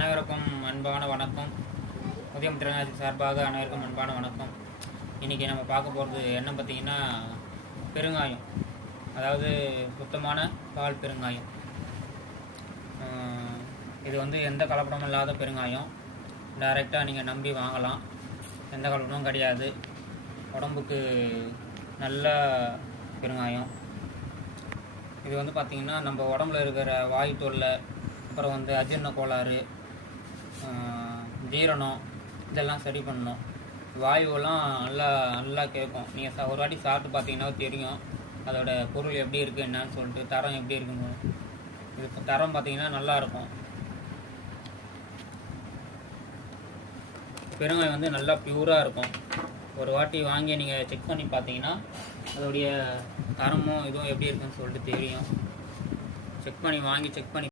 அனைவருக்கும் அன்பான வணக்கம். உதயம் திறனாட்சி சார்பாக அனைவருக்கும் அன்பான வணக்கம். இன்றைக்கி நம்ம பார்க்க போகிறது என்ன பார்த்திங்கன்னா, பெருங்காயம். அதாவது சுத்தமான பால் பெருங்காயம். இது எந்த கலப்படமும் இல்லாத பெருங்காயம். டைரெக்டாக நீங்கள் நம்பி வாங்கலாம். எந்த கலப்படமும் கிடையாது. உடம்புக்கு நல்ல பெருங்காயம். இது பார்த்திங்கன்னா நம்ம உடம்புல இருக்கிற வாயு தொல்லை, அப்புறம் அஜீரண கோளாறு, ஜீரணம், இதெல்லாம் சரி பண்ணணும். வாயுவெல்லாம் நல்லா நல்லா கேட்கும். நீங்கள் ஒரு வாட்டி சாப்பிட்டு பார்த்தீங்கன்னா தெரியும் அதோட பொருள் எப்படி இருக்குது என்னன்னு சொல்லிட்டு, தரம் எப்படி இருக்குன்னு. இது தரம் பார்த்தீங்கன்னா நல்லாயிருக்கும். பெருங்காயம் நல்லா பியூராக இருக்கும். ஒரு வாட்டி வாங்கி நீங்கள் செக் பண்ணி பார்த்தீங்கன்னா அதோடைய தரமும் இதுவும் எப்படி இருக்குன்னு சொல்லிட்டு தெரியும். செக் பண்ணி